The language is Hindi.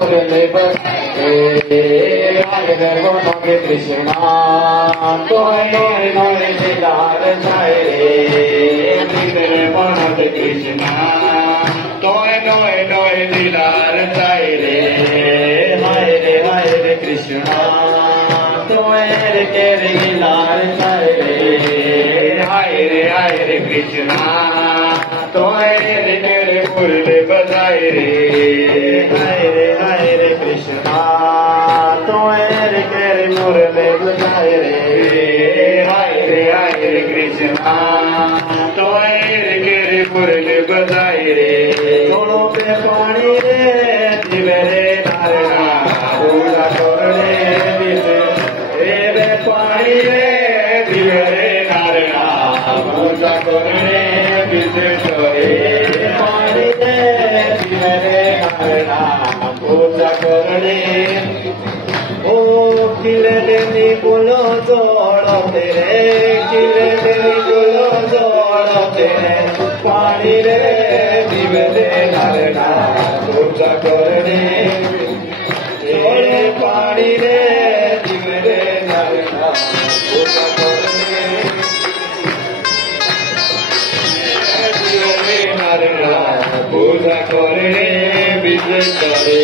मुरली बजाए हरे गोलोक कृष्णा तोय नोय नोय लीला रचाए हरे गोलोक कृष्णा तोय नोय नोय लीला रचाए हरे कृष्णा तोय के लीला रचाए हरे कृष्णा तोय के मुरली बजाए हरे कृष्णा तोय के मुरली बजाए हरे कृष्णा तोय के मुरली बजाए दोनों पे पानी रे दिवे रे नारना पूजा करने दिवे पानी रे दिवे रे नारना पूजा करने दिवे पानी रे दिवे रे नारना पूजा करने ओ किले देनी बोलो जोड़ो तेरे किले देनी बोलो जोड़ो तेरे पानी रे दिवे रे नारना पूजा करने पानी रे दिवे रे नारना पूजा करने दिवे रे नारना पूजा करने विजय करे